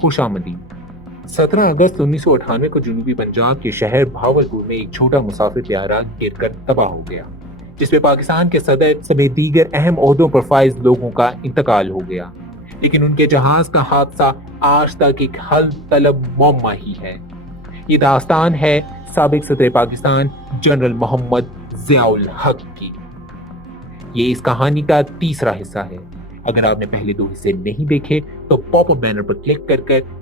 खुशामदीद। 17 अगस्त 1998 को जनूबी पंजाब के शहर भावलपुर में एक छोटा मुसाफिर त्यारा गिरकर तबाह हो गया, जिसमें पाकिस्तान के सदर समेत दीगर अहम ओहदों पर फाइज लोगों का इंतकाल हो गया। लेकिन उनके जहाज का हादसा आज तक एक हल तलब मुअम्मा ही है। ये दास्तान है साबिक सदर पाकिस्तान जनरल मोहम्मद ज़ियाउल हक की। ये इस कहानी का तीसरा हिस्सा है। अगर आपने पहले 2 हिस्से नहीं देखे तो पॉप अप बैनर पर क्लिक कर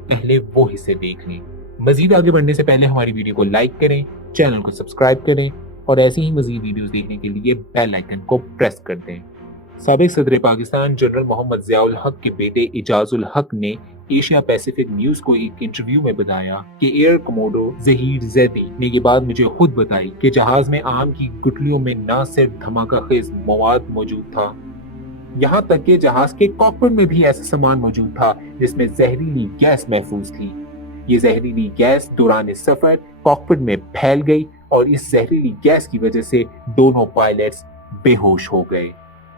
पहले वो हिस्से देख लें। मजीद आगे बढ़ने से पहले हमारी वीडियो को लाइक करें, चैनल को सब्सक्राइब करें और ऐसी ही मजीद वीडियोस देखने के लिए बेल आइकन को प्रेस कर दें। साबिक सदर पाकिस्तान जनरल मोहम्मद ज़ियाउल हक के बेटे इजाजुल हक ने एशिया पैसिफिक न्यूज को एक इंटरव्यू में बताया कि एयर कमोडो ज़हीर ज़ैदी ने ये बात मुझे खुद बताई कि जहाज में आम की गुठलियों में न सिर्फ धमाका खेज मवाद मौजूद था, यहाँ तक कि जहाज के कॉकपिट में भी ऐसा सामान मौजूद था जिसमें जहरीली गैस महफूज थी। ये जहरीली गैस दौरान सफर कॉकपिट में फैल गई और इस जहरीली गैस की वजह से दोनों पायलट्स बेहोश हो गए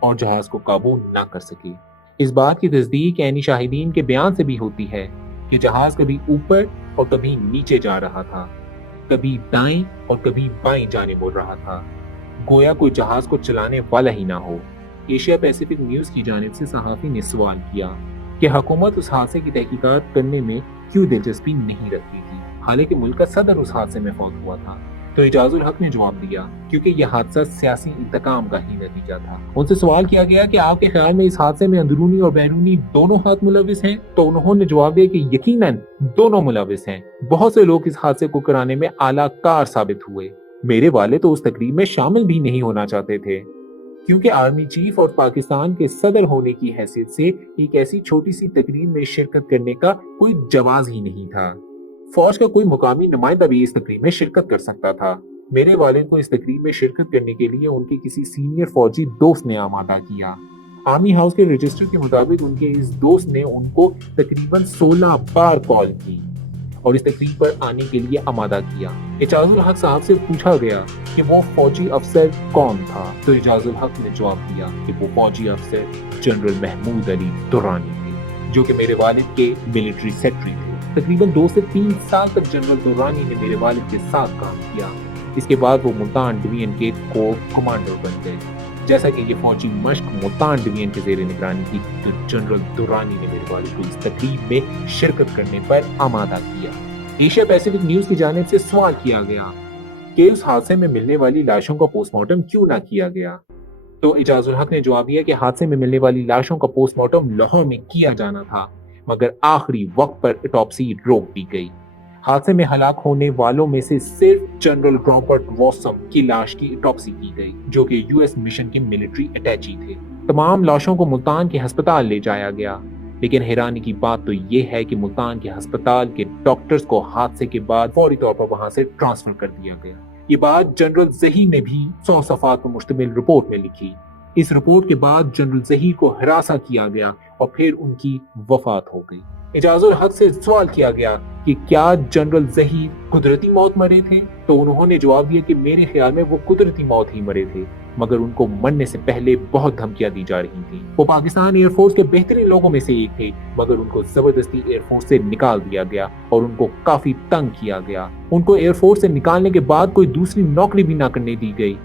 और जहाज को काबू न कर सके। इस बात की तस्दीक ऐनी शाहिदीन के बयान से भी होती है कि जहाज कभी ऊपर और कभी नीचे जा रहा था, कभी दाएं और कभी बाएं जाने मुड़ रहा था, गोया कोई जहाज को चलाने वाला ही ना हो। एशिया पैसिफिक न्यूज की जानिब से सहाफी ने सवाल किया कि हुकूमत उस हादसे की तहकीकात करने में क्यों दिलचस्पी नहीं रखती थी, हालांकि मुल्क का सदर उस हादसे में फौत हुआ था। तो इजाजुल हक ने जवाब दिया क्योंकि यह हादसा सियासी इंतकाम का ही नतीजा था। उनसे सवाल किया गया कि आपके ख्याल में इस हादसे में अंदरूनी और बैरूनी दोनों हाथ मुलविस हैं, तो उन्होंने जवाब दिया कि यकीनन दोनों मुलविस हैं। बहुत से लोग इस हादसे को कराने में आला कार साबित हुए। मेरे वाले तो उस तकरीब में शामिल भी नहीं होना चाहते थे, क्योंकि आर्मी चीफ और पाकिस्तान के सदर होने की हैसियत से एक ऐसी छोटी सी तकरीब में शिरकत करने का कोई जवाज ही नहीं था। फौज का कोई मुकामी नुमाइंदा भी इस तकरीब में शिरकत कर सकता था। मेरे वालिद को इस तकरीब में शिरकत करने के लिए उनके किसी सीनियर फौजी दोस्त ने आमादा किया। आर्मी हाउस के रजिस्टर के मुताबिक उनके इस दोस्त ने उनको तकरीबन 16 बार कॉल की और इस तकरीब पर आने के लिए आमादा किया। इजाजुल हक साहब से पूछा गया कि वो फौजी अफसर कौन था, तो इजाजुल हक ने जवाब दिया कि वो फौजी अफसर जनरल महमूद अली दुर्रानी थे, जो कि मेरे वालिद के मिलिट्री सेक्रेटरी थे। तकरीबन 2 से 3 साल तक जनरल दुर्रानी ने मेरे वालिद के साथ काम किया। इसके बाद वो मुल्तान डिवीजन के कोर कमांडर बन गए। जैसा कि ये फौजी मश्क मुल्तान डिवीजन के जेर निगरानी थी, तो जनरल दुर्रानी ने मेरे वालिद को इस तकरीब में शिरकत करने पर आमादा किया। एशिया पैसिफिक न्यूज की जानिब से सवाल किया गया कि उस हादसे में मिलने वाली लाशों का पोस्टमार्टम क्यों ना किया गया, तो इजाजुल हक ने जवाब दिया कि हादसे में मिलने वाली लाशों का पोस्टमार्टम लाहौर में किया जाना था, मगर आखिरी वक्त पर ऑटोप्सी रोक दी गई। हादसे में हलाक होने वालों में से सिर्फ जनरल रॉबर्ट वॉसम की लाश की ऑटोप्सी की गई, जो कि यूएस मिशन के मिलिट्री अटैची थे। तमाम लाशों को मुल्तान के अस्पताल ले जाया गया, लेकिन हैरानी की बात तो ये है कि मुल्तान के अस्पताल के डॉक्टर्स को हादसे के बाद फौरी तौर पर वहां से ट्रांसफर कर दिया गया। ये बात जनरल ज़हीर ने भी 100 सफ़ात पर मुश्तमिल रिपोर्ट में लिखी। इस रिपोर्ट के बाद जनरल ज़हीर को हिरासा किया गया और फिर उनकी वफात हो गई। इजाजुल हक से सवाल किया गया कि क्या जनरल ज़हीर कुदरती मौत मरे थे, तो उन्होंने जवाब दिया कि मेरे ख्याल में वो कुदरती मौत ही मरे थे, मगर उनको मरने से पहले बहुत धमकियां दी जा रही थी। वो पाकिस्तान एयरफोर्स के बेहतरीन लोगों में से एक थे, मगर उनको जबरदस्ती एयरफोर्स से निकाल दिया गया और उनको काफी तंग किया गया। उनको एयरफोर्स से निकालने के बाद कोई दूसरी नौकरी भी ना करने दी गई।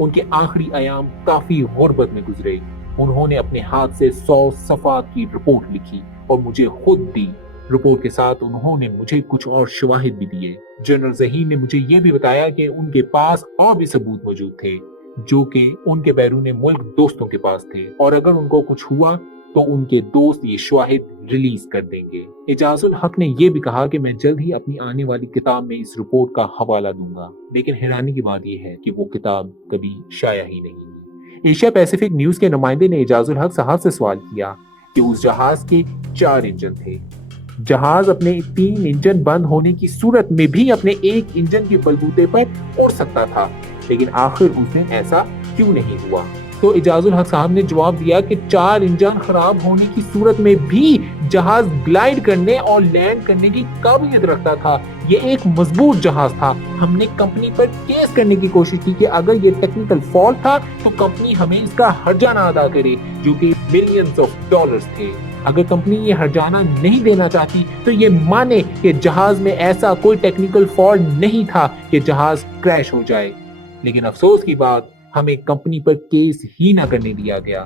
उनके आखिरी अयाम काफी गुर्बत में गुजरे। उन्होंने अपने हाथ से 100 सफ़ात की रिपोर्ट लिखी और मुझे खुद दी। रिपोर्ट के साथ उन्होंने मुझे कुछ और शवाहिद भी दिए। जनरल ज़हीर ने मुझे ये भी बताया कि उनके पास और भी सबूत मौजूद थे, जो कि उनके बैरून मुल्क दोस्तों के पास थे, और अगर उनको कुछ हुआ तो उनके दोस्त ये शवाहिद रिलीज कर देंगे। इजाजुल हक ने यह भी कहा कि मैं जल्द ही अपनी आने वाली किताब में इस रिपोर्ट का हवाला दूंगा, लेकिन हैरानी की बात यह है कि वो किताब कभी शाया ही नहीं हुई। एशिया पैसिफिक न्यूज के नुमाइंदे ने इजाजुल हक साहब से सवाल किया कि उस जहाज के 4 इंजन थे। जहाज अपने 3 इंजन बंद होने की सूरत में भी अपने 1 इंजन के बलबूते पर उड़ सकता था, लेकिन आखिर उस दिन ऐसा क्यों नहीं हुआ? तो इजाजुल हक साहब ने जवाब दिया कि 4 इंजन खराब होने की सूरत में भी जहाज ग्लाइड करने और लैंड करने की काबिलियत रखता था। ये एक मजबूत जहाज था। हमने कंपनी पर केस करने की कोशिश की कि अगर ये टेक्निकल फॉल्ट था तो कंपनी हमें इसका हर्जाना अदा करे, जो कि मिलियंस ऑफ डॉलर्स थे। اگر کمپنی یہ ہرجانہ نہیں دینا چاہتی تو یہ مانے کہ جہاز میں ایسا کوئی ٹیکنیکل فالٹ نہیں تھا کہ جہاز کریش ہو جائے، لیکن افسوس کی بات ہمیں کمپنی پر کیس ہی نہ کرنے دیا گیا۔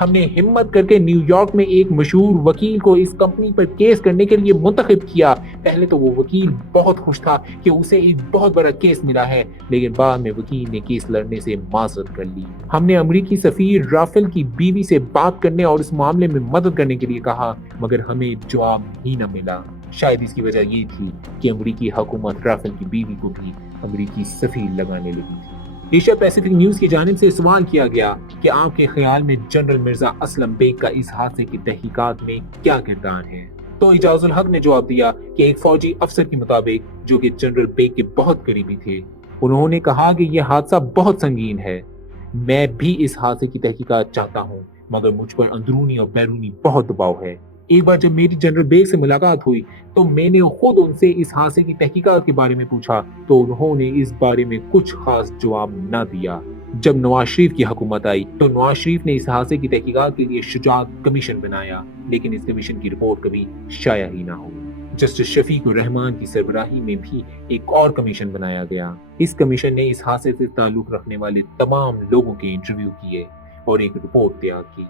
ہم نے ہمت کر کے نیو یارک میں ایک مشہور وکیل کو اس کمپنی پر کیس کرنے کے لیے منتخب کیا۔ پہلے تو وہ وکیل بہت خوش تھا کہ اسے ایک بہت بڑا کیس ملا ہے، لیکن بعد میں وکیل نے کیس لڑنے سے معذرت کر لی۔ ہم نے امریکی سفیر رافل کی بیوی سے بات کرنے اور اس معاملے میں مدد کرنے کے لیے کہا، مگر ہمیں جواب ہی نہ ملا۔ شاید اس کی وجہ یہ تھی کہ امریکی حکومت رافل کی بیوی کو بھی امریکی سفیر لگانے لگی تھی۔ ایشیا پیسیفک نیوز کی جانب سے سوال کیا گیا کہ آپ کے خیال میں جنرل مرزا اسلم بیگ کا اس حادثے کی تحقیقات میں کیا کردار ہے؟ تو اعجاز الحق نے جواب دیا کہ ایک فوجی افسر کے مطابق جو کہ جنرل بیگ کے بہت قریبی تھے، انہوں نے کہا کہ یہ حادثہ بہت سنگین ہے۔ میں بھی اس حادثے کی تحقیقات چاہتا ہوں، مگر مجھ پر اندرونی اور بیرونی بہت دباؤ ہے۔ ایک بار جب میری جنرل بیگ سے ملاقات ہوئی تو میں نے خود ان سے اس حادثے کی تحقیقات کے بارے میں پوچھا تو انہوں نے اس بارے میں کچھ خاص جواب نہ دیا۔ جب نواز شریف کی حکومت آئی تو نواز شریف نے اس حادثے کی تحقیقات کے لیے شجاعت کمیشن بنایا، لیکن اس کمیشن کی رپورٹ کبھی شائع ہی نہ ہوئی۔ جسٹس شفیق الرحمان کی سربراہی میں بھی ایک اور کمیشن بنایا گیا۔ اس کمیشن نے اس حادثے سے تعلق رکھنے والے تمام لوگوں کے انٹرویو کیے اور ایک رپورٹ تیار کی۔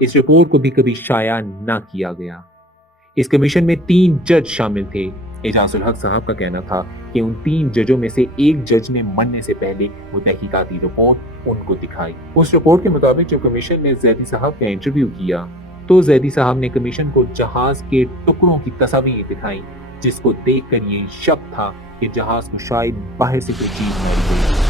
اس رپورٹ کو بھی کبھی شائع نہ کیا گیا۔ اس کمیشن میں 3 جج شامل تھے۔ اعجاز الحق صاحب کا کہنا تھا کہ ان 3 ججوں میں سے ایک جج نے مرنے سے پہلے وہ تحقیقاتی رپورٹ ان کو دکھائی۔ اس رپورٹ کے مطابق جب کمیشن نے زیدی صاحب کا انٹرویو کیا تو زیدی صاحب نے کمیشن کو جہاز کے ٹکڑوں کی تصاویر دکھائیں، جس کو دیکھ کر یہ شک تھا کہ جہاز کو شاید باہر سے کوئی چیز ماری گئی۔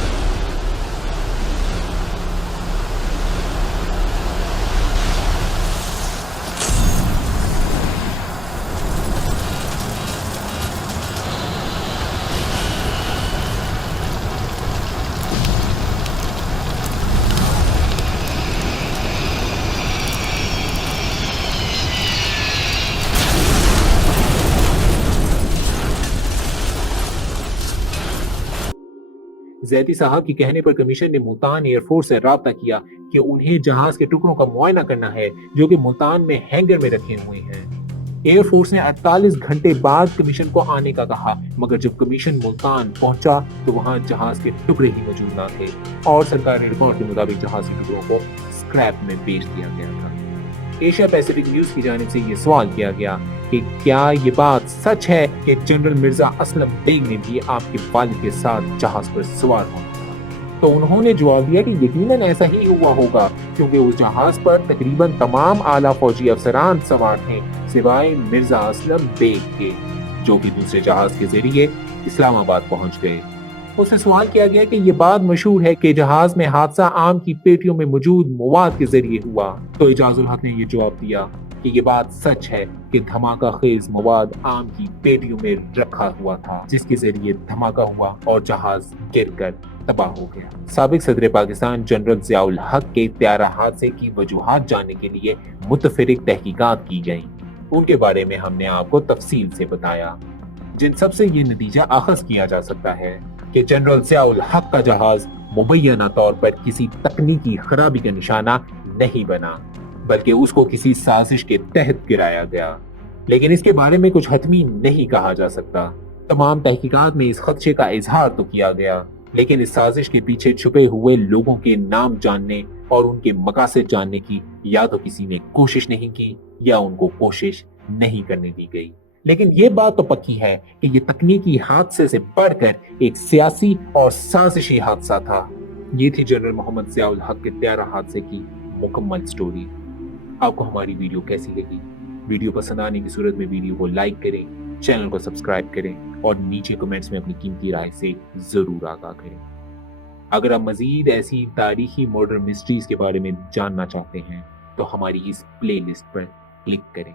زیدی صاحب کے کہنے پر کمیشن نے ملتان ایئر فورس سے رابطہ کیا کہ انہیں جہاز کے ٹکڑوں کا معائنہ کرنا ہے جو کہ ملتان میں ہینگر میں رکھے ہوئے ہیں۔ ایئر فورس نے 48 گھنٹے بعد کمیشن کو آنے کا کہا، مگر جب کمیشن ملتان پہنچا تو وہاں جہاز کے ٹکڑے ہی موجود نہ تھے اور سرکاری رپورٹ کے مطابق جہاز کے ٹکڑوں کو اسکریپ میں بیچ دیا گیا تھا۔ ایشیا پیسیفک نیوز کی جانب سے یہ سوال کیا گیا کہ کیا یہ بات سچ ہے کہ جنرل مرزا اسلم بیگ نے بھی آپ کے والد کے ساتھ جہاز پر سوار ہونا تھا؟ تو انہوں نے جواب دیا کہ یقیناً ایسا ہی ہوا ہوگا، کیونکہ اس جہاز پر تقریباً تمام اعلیٰ فوجی افسران سوار تھے سوائے مرزا اسلم بیگ کے، جو کہ دوسرے جہاز کے ذریعے اسلام آباد پہنچ گئے۔ اس سے سوال کیا گیا کہ یہ بات مشہور ہے کہ جہاز میں حادثہ آم کی پیٹیوں میں موجود مواد کے ذریعے ہوا، تو اعجاز الحق نے یہ جواب دیا کہ یہ بات سچ ہے کہ دھماکہ خیز مواد آم کی پیٹیوں میں رکھا ہوا تھا، جس کے ذریعے دھماکہ ہوا اور جہاز گر کر تباہ ہو گیا۔ سابق صدر پاکستان جنرل ضیاء الحق کے طیارہ حادثے کی وجوہات جاننے کے لیے متفرق تحقیقات کی گئیں۔ ان کے بارے میں ہم نے آپ کو تفصیل سے بتایا، جن سب سے یہ نتیجہ اخذ کیا جا سکتا ہے کہ جنرل ضیاء الحق کا جہاز مبینہ طور پر کسی تکنیکی خرابی کا نشانہ نہیں بنا، بلکہ اس کو کسی سازش کے تحت گرایا گیا، لیکن اس کے بارے میں کچھ حتمی نہیں کہا جا سکتا۔ تمام تحقیقات میں اس خدشے کا اظہار تو کیا گیا، لیکن اس سازش کے پیچھے چھپے ہوئے لوگوں کے نام جاننے اور ان کے مقاصد جاننے کی یا تو کسی نے کوشش نہیں کی یا ان کو کوشش نہیں کرنے دی گئی۔ لیکن یہ بات تو پکی ہے کہ یہ تکنیکی حادثے سے بڑھ کر ایک سیاسی اور سازشی حادثہ تھا۔ یہ تھی جنرل محمد ضیاء الحق کے طیارہ حادثے کی مکمل سٹوری۔ آپ کو ہماری ویڈیو کیسی لگی؟ ویڈیو پسند آنے کی صورت میں ویڈیو کو لائک کریں، چینل کو سبسکرائب کریں اور نیچے کمنٹس میں اپنی قیمتی رائے سے ضرور آگاہ کریں۔ اگر آپ مزید ایسی تاریخی مارڈر مسٹریز کے بارے میں جاننا چاہتے ہیں تو ہماری اس پلے لسٹ پر کلک کریں۔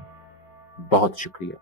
بہت شکریہ۔